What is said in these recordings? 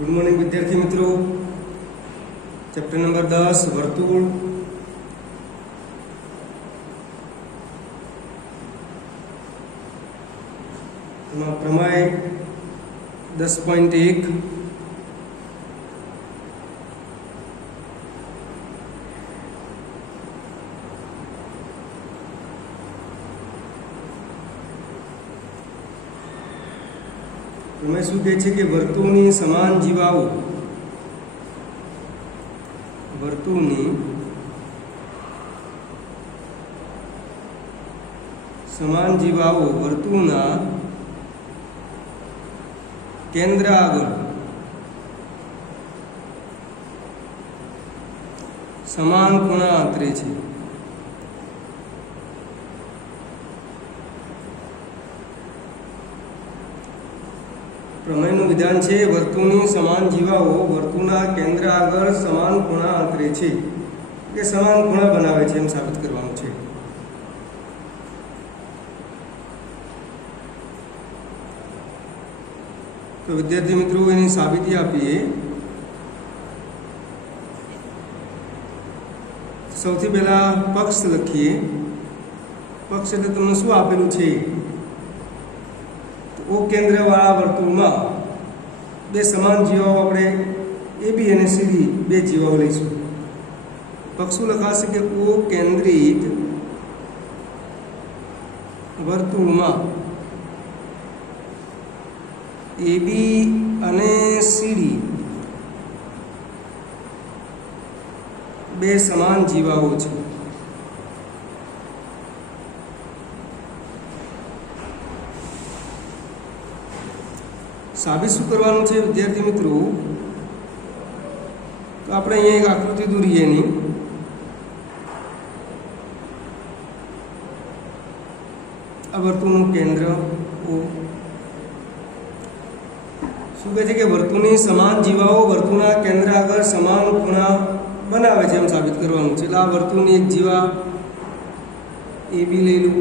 Good morning विद्यार्थी मित्रों। Chapter number 10 Vartul. प्रमेय 10.1 प्रमेय શું કહે છે કે વર્તુળની સમાન જીવાઓ વર્તુળના કેન્દ્ર આગળ સમાન ખૂણા આંતરે છે। પ્રમેયનું વિધાન છે વર્તુળની સમાન જીવાઓ વર્તુળના કેન્દ્ર આગળ સમાન ખૂણા આંતરે છે કે સમાન ખૂણા બનાવે છે એમ સાબિત કરવાનું છે। તો વિદ્યાર્થી મિત્રો એની સાબિતી આપીએ। સૌથી પહેલા પક્ષ લખીએ। પક્ષ એટલે તમને શું આપેલું છે? ઓ કેન્દ્રવાળા વર્તુળમાં બે સમાન જીવાઓ આપણે AB અને CD બે જીવાઓ લઈશું। પક્ષ લખાશે કે ઓ કેન્દ્રિત વર્તુળમાં AB અને CD બે સમાન જીવાઓ છે। સાબિત શું કરવાનું છે વિદ્યાર્થી મિત્રો? તો આપણે અહીંયા એક આકૃતિ દોરીએ એની। આ વર્તુળનું કેન્દ્ર O શું કહે છે કે વર્તુળની સમાન જીવાઓ વર્તુળના કેન્દ્ર આગળ સમાન ખૂણા બનાવે છે એમ સાબિત કરવાનું છે। એટલે આ વર્તુળની એક જીવા AB લઈ લઉં,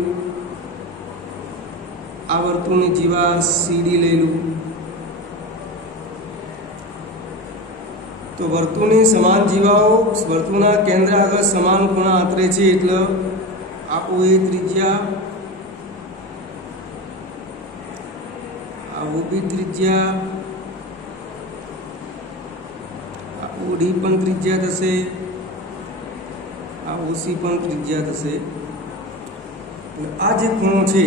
આ વર્તુળની જીવા CD લઈ લઉં। તો વર્તુળની સમાન જીવાઓ વર્તુળના કેન્દ્ર આગળ સમાન ખૂણા આંતરે છે એટલે આ OA ત્રિજ્યા, આ OB ત્રિજ્યા, આ OD પણ ત્રિજ્યા થશે, આ OC પણ ત્રિજ્યા થશે। આ જે ખૂણો છે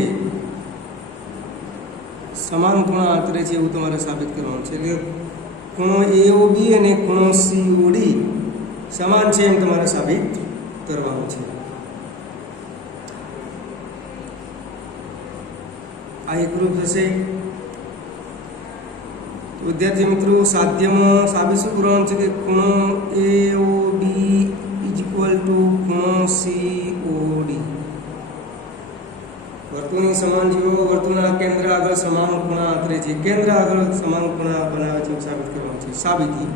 સમાન ખૂણા આંતરે છે એવું તમારે સાબિત કરવાનું છે। એટલે ખૂણો AOB અને ખૂણો COD સમાન છે એમ તમારે સાબિત કરવાનું છે। આ એકરૂપ થશે। વિદ્યાર્થી મિત્રો સાધ્યમાં સાબિત શું કરવાનું છે કે ખૂણો AOB ખૂણો COD વર્તુળની સમાન જીવો વર્તુળના કેન્દ્ર આગળ સમાન ખૂણા આંતરે છે, કેન્દ્ર આગળ સમાન ખૂણા બનાવે છે સાબિત કરવાનું છે। સાબિતી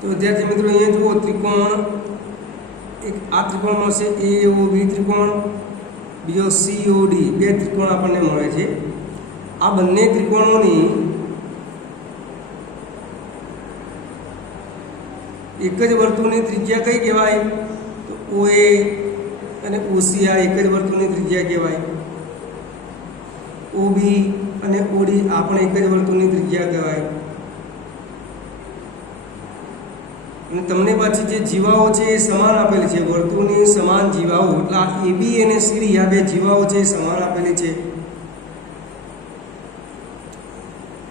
તો વિદ્યાર્થી મિત્રો અહીંયા જુઓ ત્રિકોણ એક આ ત્રિકોણ મળશે AOB ત્રિકોણ, બીજો COD બે ત્રિકોણ આપણને મળે છે। આ બંને ત્રિકોણોની એક જ વર્તુળની ત્રિજ્યા કઈ કહેવાય? તો OA અને OC આ એક જ વર્તુળની ત્રિજ્યા કહેવાય। OB અને OD આ પણ એક જ વર્તુળની ત્રિજ્યા કહેવાય। અને તમને પાછી જે જીવાઓ છે એ સમાન આપેલી છે, વર્તુળની સમાન જીવાઓ એટલે આ AB અને CD આ બે જીવાઓ છે એ સમાન આપેલી છે।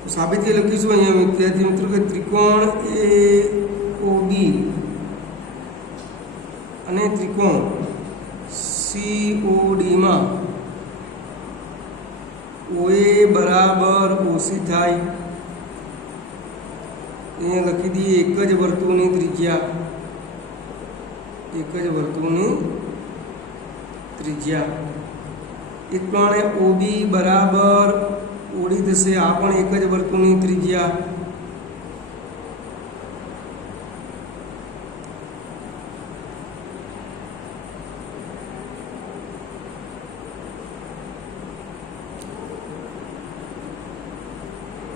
તો સાબિતી લખીશું અહીંયા વિદ્યાર્થી મિત્રો કે ત્રિકોણ AOB અને ત્રિકોણ COD માં OA બરાબર OC થાય। અહીંયા લખી દઈએ એક જ વર્તુળની ત્રિજ્યા, એક જ વર્તુળની ત્રિજ્યા। એ પ્રમાણે OB બરાબર OD થશે, આ પણ એક જ વર્તુળની ત્રિજ્યા।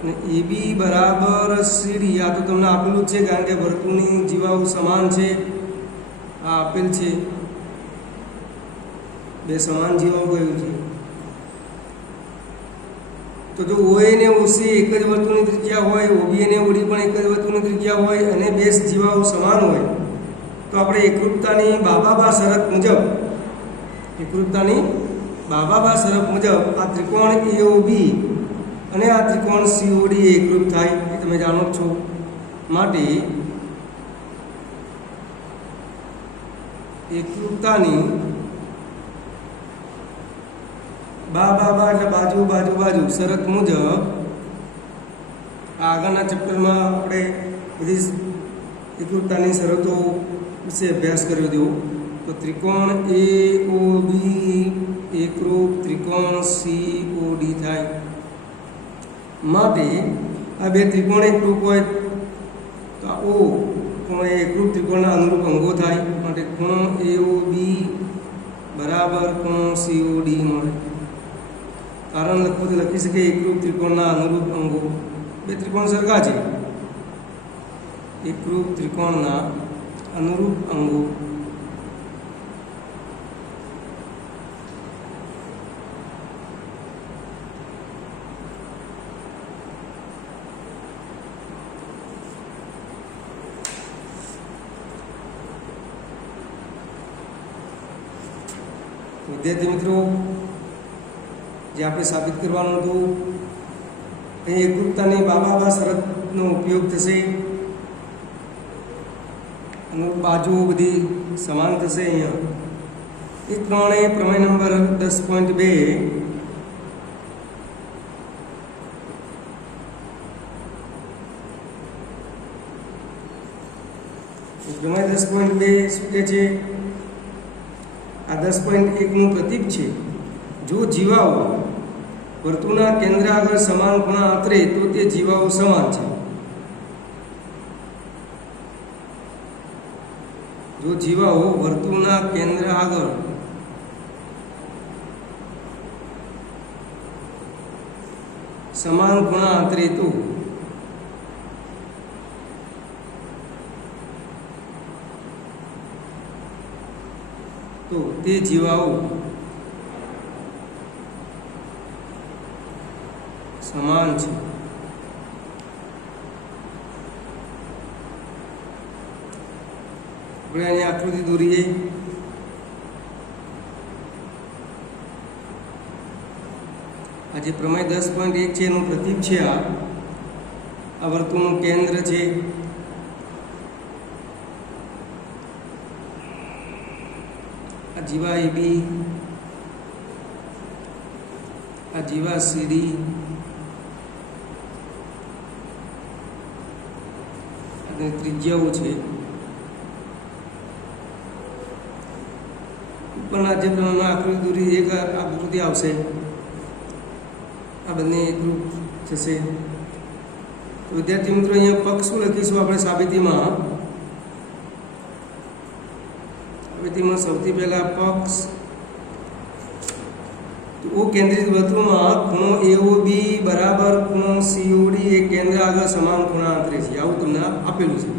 અને AB બરાબર CD આ તો તમને આપેલું જ છે, કારણ કે વર્તુળની જીવાઓ સમાન છે. આ આપેલ છે, બે સમાન જીવાઓ કહ્યું છે. તો જો OA ને OC એક જ વર્તુળની ત્રિજ્યા હોય, OB અને OD પણ એક જ વર્તુળની ત્રિજ્યા હોય અને બે જીવાઓ સમાન હોય, તો આપણે એકરૂપતાની બાબા શરત મુજબ આ ત્રિકોણ AOB અને આ ત્રિકોણ COD એકરૂપ થાય એ તમે જાણો છો. માટે એકરૂપતાની એટલે બાજુ શરત મુજબ આગળના ચેપ્ટરમાં આપણે બધી એકરૂપતાની શરતો વિશે અભ્યાસ કર્યો હતો. તો ત્રિકોણ AOB એકરૂપ ત્રિકોણ COD થાય. માટે આ બે ત્રિકોણ એકરૂપ હોય તો આ O ખૂણો એકરૂપ ત્રિકોણના અનુરૂપ અંગો થાય. માટે ખૂણો AOB બરાબર ખૂણો COD મળે. કારણ લખવું લખી શકે એકરૂપ ત્રિકોણના અનુરૂપ અંગો. બે ત્રિકોણ સરખા છે, એકરૂપ ત્રિકોણના અનુરૂપ અંગો. વિદ્યાર્થી મિત્રો, જે આપણે સાબિત કરવાનું હતું અહીં એકરૂપતાની બાબા શરતનો ઉપયોગ થશે. અનુરૂપ બાજુઓ બધી સમાન થશે. અહીંયા એ ત્રણે પ્રમેય નંબર 10.2 પ્રમેય 10.2 શું કહે છે? આ 10.1 નું પ્રતીક છે. જો જીવાઓ વર્તુળના કેન્દ્ર આગળ સમાન ખૂણા આંતરે તો તે જીવાઓ સમાન છે. જો જીવાઓ વર્તુળના કેન્દ્ર આગળ સમાન ખૂણા આંતરે તો તે જીવાઓ સમાન છે. આપણે અહીંયા આકૃતિ દોરીએ. આ જે પ્રમેય 10.1 છે એનું પ્રતીક છે. આ વર્તુળનું કેન્દ્ર છે. આ જીવા AB, આ જીવા CD, અને ત્રિજ્યાઓ છે. ઉપરના જે પ્રમાણે આકૃતિ દોરી એક આકૃતિ આવશે. આ બંને એકરૂપ થશે. તો વિદ્યાર્થી મિત્રો, અહીંયા પક્ષ શું લખીશું આપણે સાબિતીમાં? સૌથી પહેલા પક્ષ તો કેન્દ્રિત વર્તુળમાં ખૂણો AOB બરાબર ખૂણો COD એ કેન્દ્ર આગળ સમાન ખૂણા આંતરે છે. આવું તમને આપેલું છે.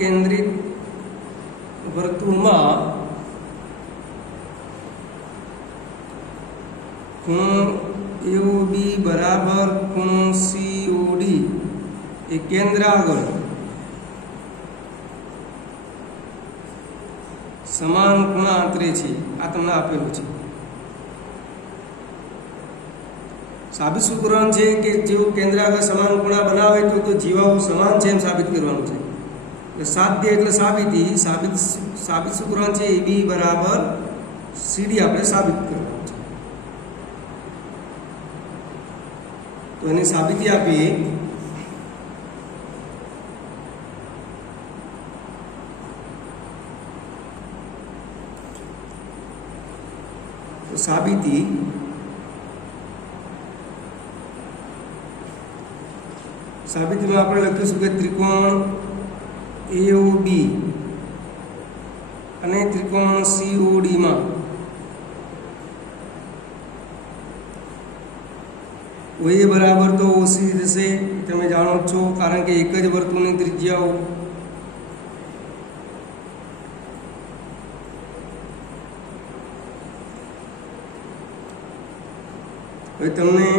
કેન્દ્રિત વર્તુળમાં ખૂણો AOB બરાબર ખૂણો COD એ કેન્દ્ર આગળ સમાન ખૂણા આંતરે છે. આ તમને આપેલું છે. સાબિત શું કરવાનું છે કે જેઓ કેન્દ્ર આગળ સમાન ખૂણા બનાવે તો જીવાઓ સમાન છે એમ સાબિત કરવાનું છે. એટલે સાધ્ય એટલે સાબિતી. સાબિત શું કરવાનું છે? AB બરાબર CD આપણે સાબિત કરવાનું છે. તો એની સાબિતી આપીએ. સાબિતીમાં આપણે લખીશું કે ત્રિકોણ AOB અને ત્રિકોણ COD માં OA બરાબર તો OC થશે, તમે જાણો જ છો, કારણ કે એક જ વર્તુળની ત્રિજ્યાઓ. હવે તમને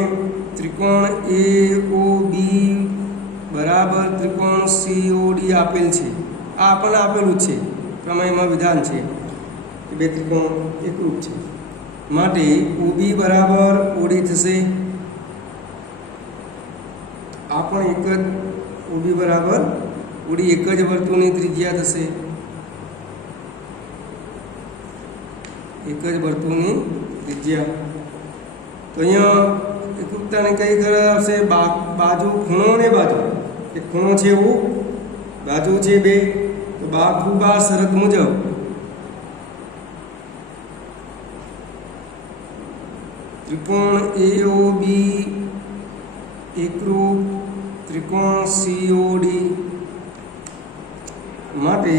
ત્રિકોણ AOB બરાબર ત્રિકોણ COD આપેલ છે. આ આપણને આપેલું છે, પ્રમેયમાં વિધાન છે કે બે ત્રિકોણ એકરૂપ છે, માટે OB બરાબર OD થશે. આ પણ એક જ OB બરાબર OD એક જ વર્તુળની ત્રિજ્યા થશે, એક જ વર્તુળની ત્રિજ્યા. તો અહીંયા એકરૂપતાને કઈ કરાવશે? બાજુ, ખૂણો ને બાજુ. એક ખૂણો છે એવું, બાજુ છે બે, તો બાજુબા શરત મુજબ ત્રિકોણ AOB એકરૂપ ત્રિકોણ COD માટે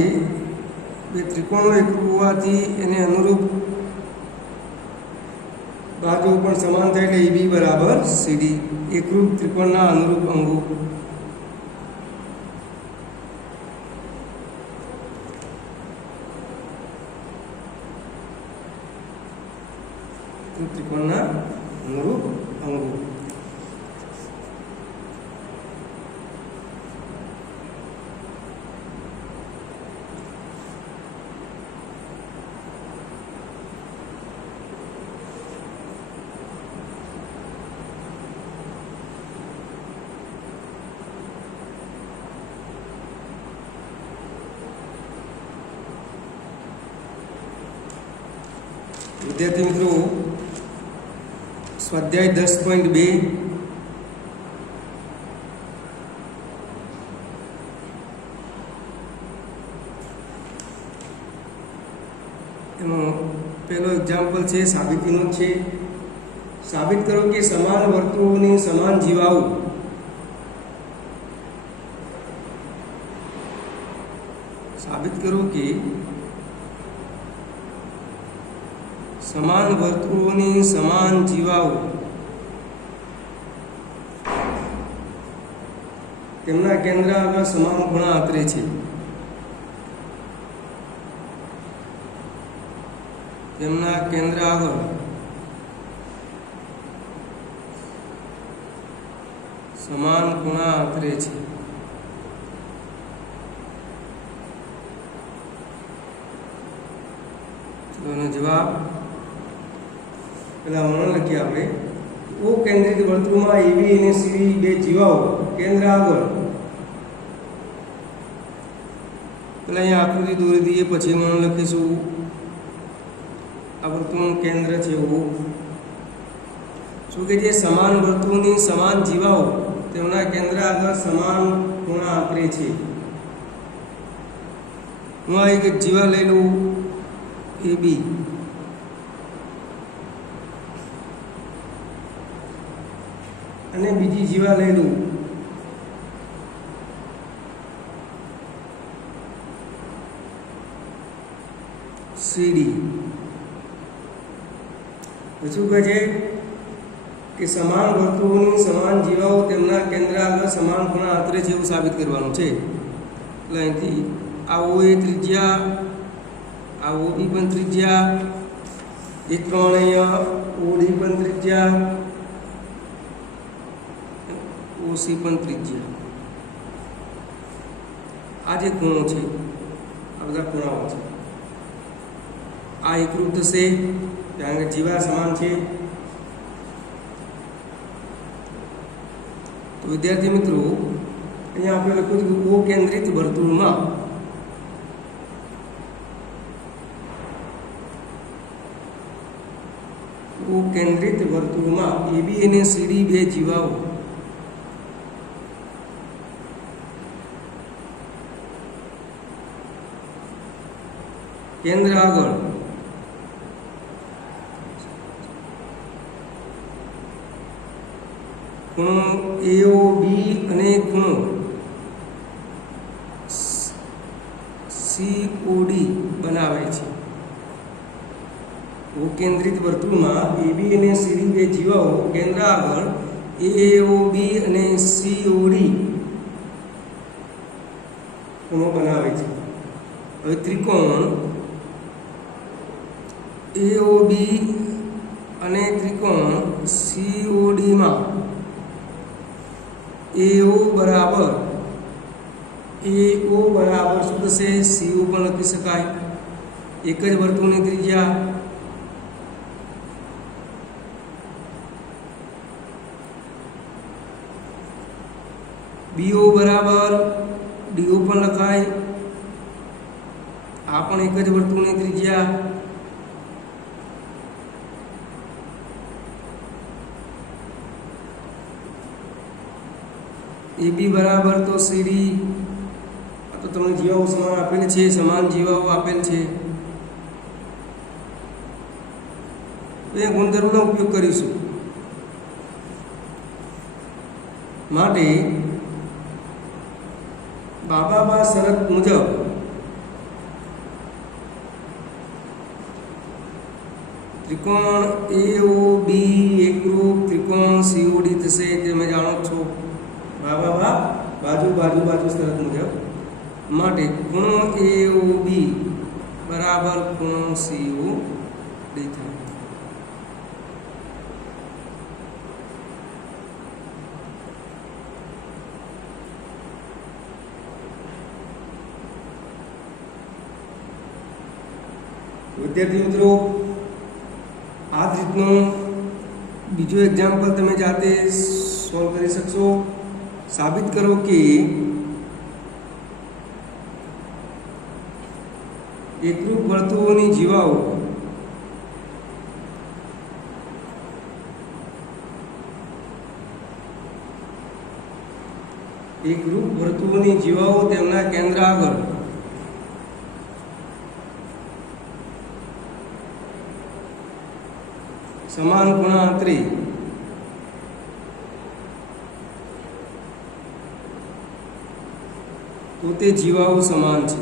બે ત્રિકોણો એકરૂપ હોવાથી એને અનુરૂપ બાજુ પણ સમાન થાય, એટલે AB બરાબર CD. એકરૂપ ત્રિકોણના અનુરૂપ અંગો. ત્રિકોણના અનુરૂપ અંગો. વિદ્યાર્થી મિત્રો, સ્વાધ્યાય 10.2 એનો પહેલો એક્ઝામ્પલ છે સાબિતીનો છે. સાબિત કરો કે સમાન વર્તુળોની સમાન જીવાઓ સાબિત કરો કે સમાન વર્તુળોની સમાન જીવાઓ તેમના કેન્દ્ર આગળ સમાન ખૂણા આંતરે છે. તેમના કેન્દ્ર આગળ સમાન ખૂણા આંતરે છે. એનો જવાબ પેલા મને લખીએ આપણે. O કેન્દ્રિત વર્તુળમાં AB અને CD બે જીવાઓ કેન્દ્ર આગળ, પેલા અહીંયા આકૃતિ દોરી દઈએ, પછી મને લખીશું આ વર્તુળનું કેન્દ્ર છે O. શું કે જે સમાન વર્તુળની સમાન જીવાઓ તેમના કેન્દ્ર આગળ સમાન ખૂણા આંતરે છે. હું આ એક જીવા લઈ લઉં AB, અને બીજી જીવા લઈ લઉં CD. શું કહે છે કે સમાન વર્તુળોની સમાન જીવાઓ તેમના કેન્દ્ર આગળ સમાન ખૂણા આંતરે છે એવું સાબિત કરવાનું છે. એટલે અહીંથી આ OA ત્રિજ્યા, આ OB પણ ત્રિજ્યા, એ ત્રણ અહીંયા OD પણ ત્રિજ્યા, OC પણ ત્રિજ્યા. આ જે ખૂણો છે, આ બધા ખૂણાઓ છે, આ એકરૂપ થશે કારણ કે જીવા સમાન છે. તો વિદ્યાર્થી મિત્રો, અહીંયા આપણે લખ્યું છે O કેન્દ્રિત વર્તુળમાં O કેન્દ્રિત વર્તુળમાં AB અને CD બે જીવાઓ કેન્દ્ર આગળ ખૂણો AOB અને ખૂણો COD બનાવે છે. O કેન્દ્રિત વર્તુળમાં AB અને CD બે જીવાઓ કેન્દ્ર આગળ AOB અને COD ખૂણો બનાવે છે. હવે ત્રિકોણ AOB અને ત્રિકોણ COD માં AO બરાબર શું થશે? CO પણ લખી શકાય. એક જ વર્તુળની ત્રિજ્યા. BO બરાબર DO પણ લખાય. આ પણ એક જ વર્તુળની ત્રિજ્યા. AB બરાબર તો CD. આ તો તમને જીવાઓ સમાન આપેલ છે, સમાન જીવાઓ આપેલ છે. એ ગુણધર્મનો ઉપયોગ કરીશું. માટે બાબા શરત મુજબ ત્રિકોણ AOB એકરૂપ ત્રિકોણ COD થશે. તમે જાણો છો બાજુ શરત મુજબ. માટે ખૂણો AOB બરાબર ખૂણો COD થાય. વિદ્યાર્થી મિત્રો, આ જ રીતનું બીજું એક્ઝામ્પલ તમે જાતે સોલ્વ કરી શકશો. સાબિત કરો કે એકરૂપ વર્તુળોની જીવાઓ તેમના કેન્દ્ર આગળ સમાન ખૂણા અંતરે તો તે જીવાઓ સમાન છે.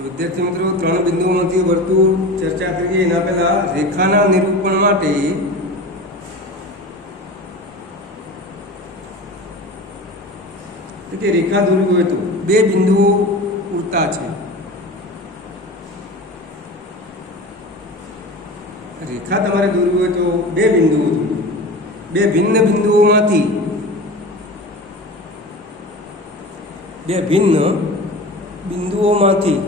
તો વિદ્યાર્થી મિત્રો, 3 બિંદુઓમાંથી વર્તુળ ચર્ચા કરીએ. એના પહેલા રેખાના નિરૂપણ માટે કે રેખા દોરવી હોય તો 2 બિંદુઓ પૂરતા છે. રેખા તમારે દોરવી હોય તો 2 બિંદુઓ જોઈએ. 2 ભિન્ન બિંદુઓમાંથી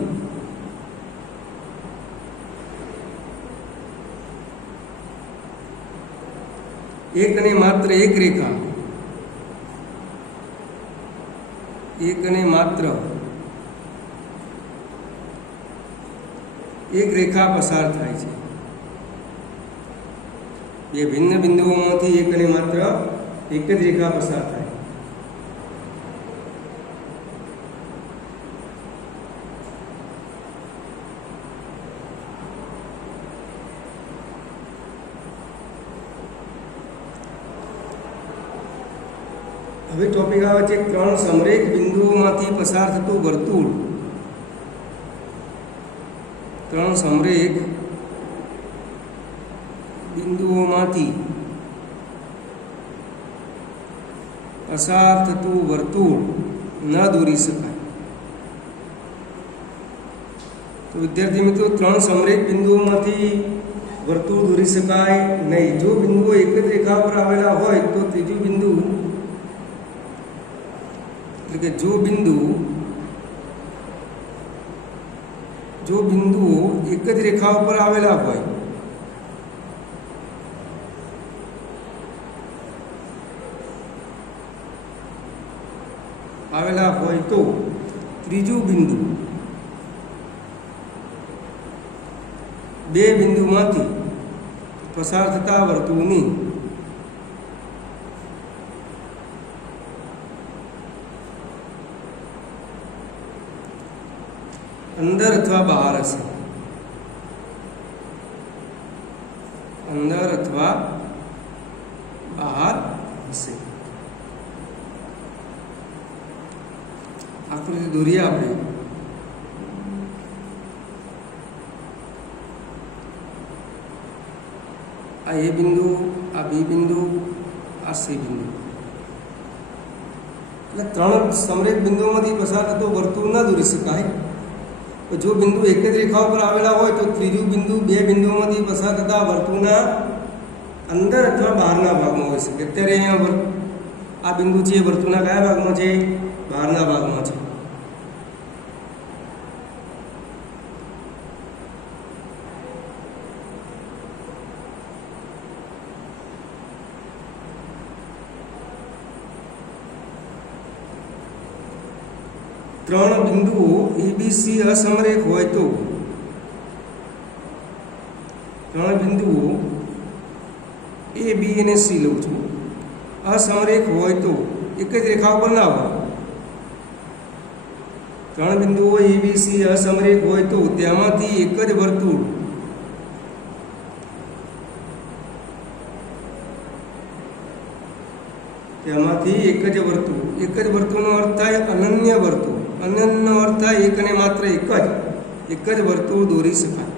એક અને માત્ર એક રેખા પસાર થાય છે. 2 ભિન્ન બિંદુઓમાંથી એક અને માત્ર એક જ રેખા પસાર થાય. હવે ટોપિક આવે છે 3 સમરેખ બિંદુઓમાંથી પસાર થતું વર્તુળ. 3 સમરેખ બિંદુઓમાંથી પસાર થતું વર્તુળ ન દોરી શકાય. તો વિદ્યાર્થી મિત્રો, 3 સમરેખ બિંદુઓમાંથી વર્તુળ દોરી શકાય નહીં. જો બિંદુઓ એક જ રેખા પર આવેલા હોય તો ત્રીજું બિંદુ, એટલે કે જો બિંદુઓ એક જ રેખા ઉપર આવેલા હોય તો ત્રીજું બિંદુ બે બિંદુમાંથી પસાર થતા વર્તુળની અંદર અથવા બહાર હશે. અંદર અથવા બહાર હશે. આકૃતિ દોરીએ આપણે. આ એ બિંદુ, આ બી બિંદુ, આ સી બિંદુ, એટલે 3 સમરેખ બિંદુઓમાંથી પસાર થતો વર્તુળ ન દોરી શકાય. જો બિંદુ એક જ રેખા ઉપર આવેલા હોય તો ત્રીજું બિંદુ બે બિંદુઓમાંથી પસાર થતા વર્તુળના અંદર અથવા બહારના ભાગમાં હોઈ શકે. અત્યારે અહીંયા આ બિંદુ છે, વર્તુળના કયા ભાગમાં છે? બહારના ભાગમાં છે. ત્રણ બિંદુઓ એબીસી અસમરેખ હોય તો, ત્રણ બિંદુઓ એ બી અને સી લઉં છું, અસમરેખ હોય તો, એક જ રેખા ઉપર ના હોય. ત્રણ બિંદુઓ એબીસી અસમરેખ હોય તો તેમાંથી એક જ વર્તુળ એક જ વર્તુળનો અર્થ થાય અનન્ય વર્તુળ. અનન્ય અર્થ થાય એક અને માત્ર એક જ વર્તુળ દોરી શકાય.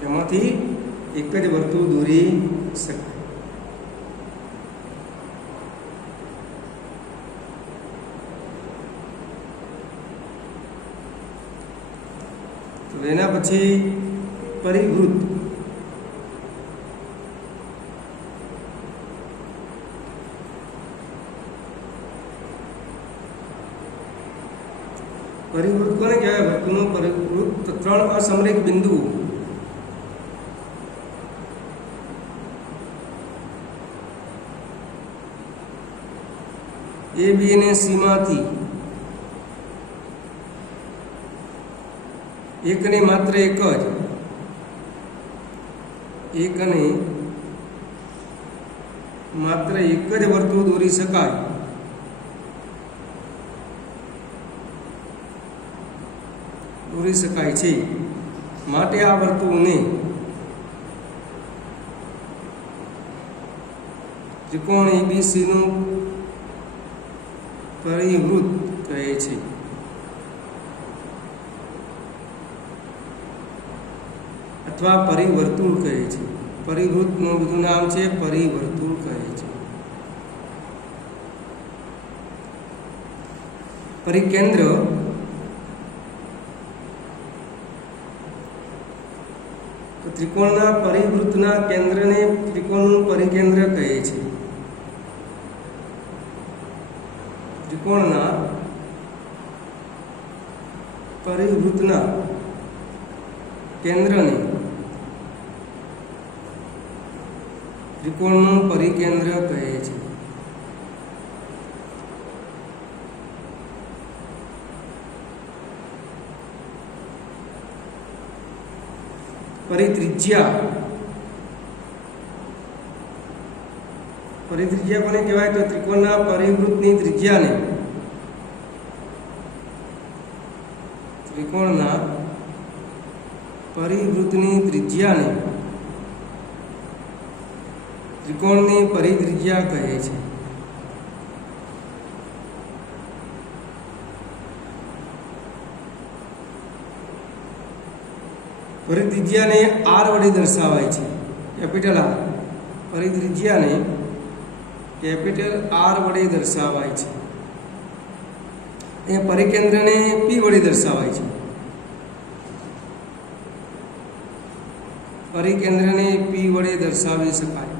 તેમાંથી એક જ વર્તુળ દોરી શકાય. તો એના પછી પરિવૃત્ત. પરિવૃત્ત કોને કહેવાય? વર્તુળનો પરિવૃત્ત. 3 અસમરેખ બિંદુઓ એ બી અને સી માંથી એક અને માત્ર એક જ વર્તુળ દોરી શકાય. છે. માટે આ વર્તુળને ત્રિકોણ એબીસી નું પરિવૃત્ત કહે છે. અથવા પરિવર્તુળ કહે છે. પરિવૃત્તનું બીજું નામ છે પરિવર્તુળ કહે છે. પરિકેન્દ્ર ત્રિકોણના પરિવૃત્તના કેન્દ્રને ત્રિકોણનું પરિકેન્દ્ર કહે છે. ત્રિકોણના પરિવૃત્તના કેન્દ્રને ત્રિકોણનું પરિકેન્દ્ર કહે છે. પરિત્રિજ્યા કોને કહેવાય? તો ત્રિકોણના પરિવૃત્તની ત્રિજ્યાને ત્રિકોણની પરિત્રિજ્યા કહે છે. પરિત્રિજ્યાને r વડે દર્શાવાય છે. કેપિટલ આર પરિત્રિજ્યાને કેપિટલ આર વડે દર્શાવાય છે. અહીંયા પરિકેન્દ્રને પી વડે દર્શાવાય છે. પરિકેન્દ્રને પી વડે દર્શાવી શકાય.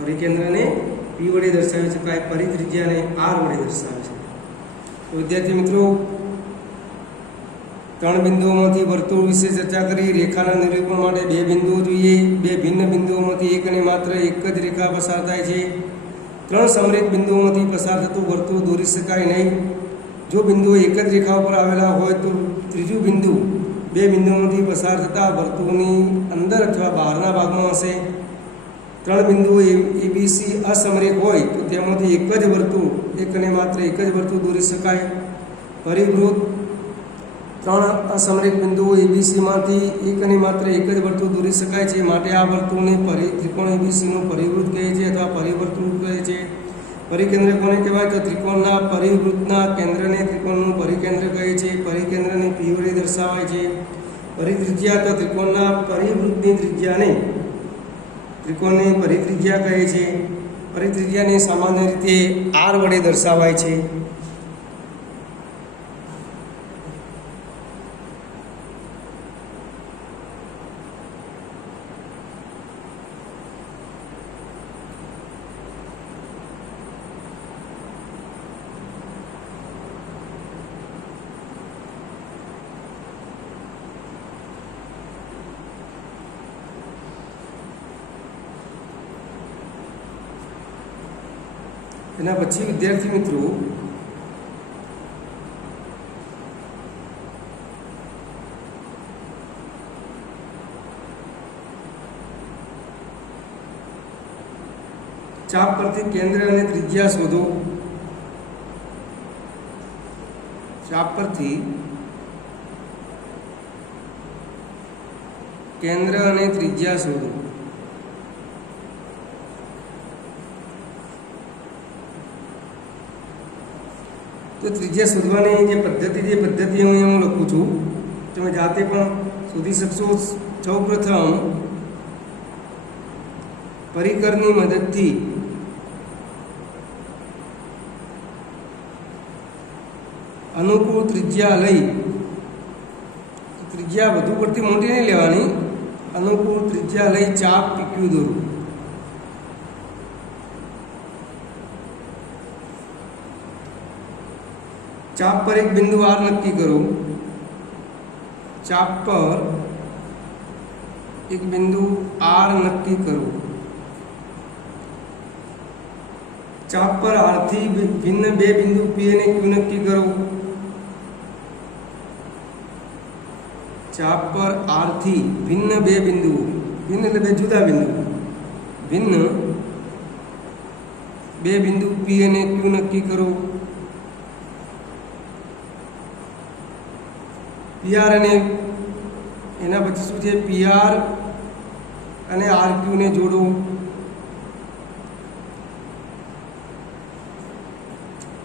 પરિકેન્દ્રને પી વડે દર્શાવી શકાય, પરિત્રિજ્યાને આર વડે દર્શાવી શકાય. તો વિદ્યાર્થી મિત્રો, 3 બિંદુઓમાંથી વર્તુળ વિશે ચર્ચા કરી. રેખાના નિરૂપણ માટે 2 બિંદુઓ જોઈએ. 2 ભિન્ન બિંદુઓમાંથી એક અને માત્ર એક જ રેખા પસાર થાય છે. 3 સમરેખ બિંદુઓમાંથી પસાર થતું વર્તુળ દોરી શકાય નહીં. જો બિંદુઓ એક જ રેખા ઉપર આવેલા હોય તો ત્રીજું બિંદુ 2 બિંદુઓમાંથી પસાર થતા વર્તુળની અંદર અથવા બહારના ભાગમાં હશે. 3 બિંદુઓ એબીસી અસમરેખ હોય તો તેમાંથી એક જ વર્તુળ, એક અને માત્ર એક જ વર્તુળ દોરી શકાય. પરિવૃત્ત 3 અસમરેખ બિંદુઓ એબીસીમાંથી એક અને માત્ર એક જ વર્તુળ દોરી શકાય છે. માટે આ વર્તુળને ત્રિકોણ એબીસીનું પરિવૃત્ત કહે છે અથવા પરિવર્તુળ કહે છે. પરિકેન્દ્ર કોને કહેવાય? તો ત્રિકોણના પરિવૃત્તના કેન્દ્રને ત્રિકોણનું પરિકેન્દ્ર કહે છે. પરિકેન્દ્રને પી વડે દર્શાવાય છે. પરિત્રિજ્યા તો ત્રિકોણના પરિવૃત્તની ત્રિજ્યાને ત્રિકોણની પરિત્રિજ્યા કહે છે. પરિત્રિજ્યાને સામાન્ય રીતે આર વડે દર્શાવાય છે. એના પછી વિદ્યાર્થી મિત્રો, ચાપ પરથી કેન્દ્ર અને ત્રિજ્યા શોધો. ચાપ પરથી કેન્દ્ર અને ત્રિજ્યા શોધો. તો ત્રિજ્યા શોધવાની જે પદ્ધતિ હું લખું છું, તમે જાતે પણ શોધી શકશો. સૌપ્રથમ પરિકરની મદદથી અનુકૂળ ત્રિજ્યા લઈ, ત્રિજ્યા વધુ પડતી મોટી નહીં લેવાની, અનુકૂળ ત્રિજ્યા લઈ ચાપ PQ દોરો. ચાપ પર એક બિંદુ આર નક્કી કરો. ચાપ પર એક બિંદુ આર નક્કી કરો. ચાપ પર આર થી ભિન્ન 2 બિંદુ પી અને ક્યુ નક્કી કરો. ચાપ પર આર થી ભિન્ન 2 બિંદુઓ, ભિન્ન એટલે 2 જુદા બિંદુ, ભિન્ન 2 બિંદુ પી અને ક્યુ નક્કી કરો. પીઆર અને એના પછી શું છે? પીઆર અને આરક્યુ ને જોડો.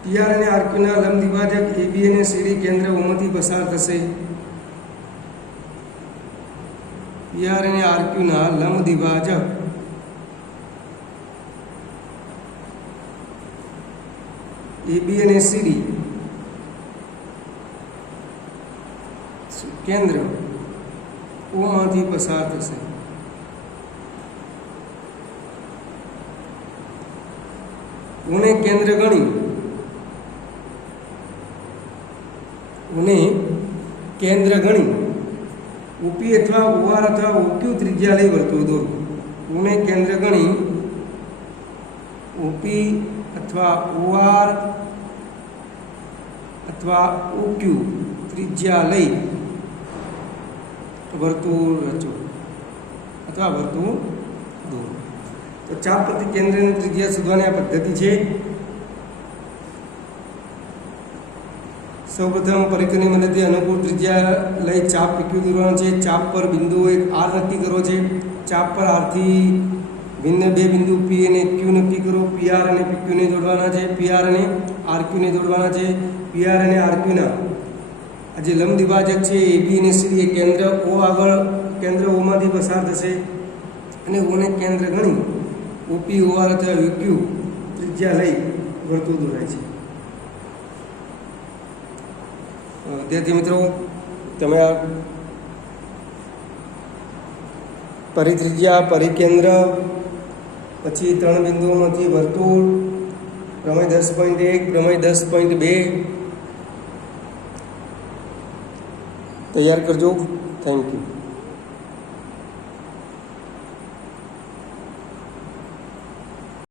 પીઆર અને આરક્યુ ના લંબ દ્વિભાજક એબી અને સીડી કેન્દ્ર ઓમાંથી પસાર થશે. પીઆર અને આરક્યુ ના લંબ દ્વિભાજક એબી અને સીડી કેન્દ્ર ઓમાંથી પસાર થશે. ઓને કેન્દ્ર ગણી ઓપી અથવા ઓઆર અથવા ઓક્યુ ત્રિજ્યા લઈ વર્તુળ દોરો. ઓને કેન્દ્ર ગણી ઓપી અથવા ઓઆર અથવા ઓક્યુ ત્રિજ્યા લઈ વર્તુળ રચો અથવા વર્તુળ દોરો. તો ચાપ પરથી કેન્દ્રની ત્રિજ્યા શોધવાની આ પદ્ધતિ છે. સૌપ્રથમ પરિકરની મદદથી અનુકૂળ ત્રિજ્યા લઈ ચાપ PQ દોરવાનો છે. ચાપ પર બિંદુઓ એક આર નક્કી કરવો છે. ચાપ પર આરથી ભિન્ન 2 બિંદુ પી અને ક્યુ નક્કી કરો. પીઆર અને PQ ને જોડવાના છે. પીઆર અને આરક્યુ ને જોડવાના છે. પીઆર અને આરક્યુના આ જે લંબ દ્વિભાજક છે એબી અને સીડી એ કેન્દ્ર ઓ આગળ કેન્દ્ર ઓમાંથી પસાર થશે અને ઓને કેન્દ્ર ગણી ઓપી ઓઆર અથવા યુક્યુ ત્રિજ્યા લઈ વર્તુળ દોરાય છે. વિદ્યાર્થી મિત્રો, તમે આ પરિત્રિજ્યા, પરિકેન્દ્ર, પછી 3 બિંદુઓમાંથી વર્તુળ, પ્રમેય 10.1, પ્રમેય 10.2 તૈયાર કરજો. Thank you.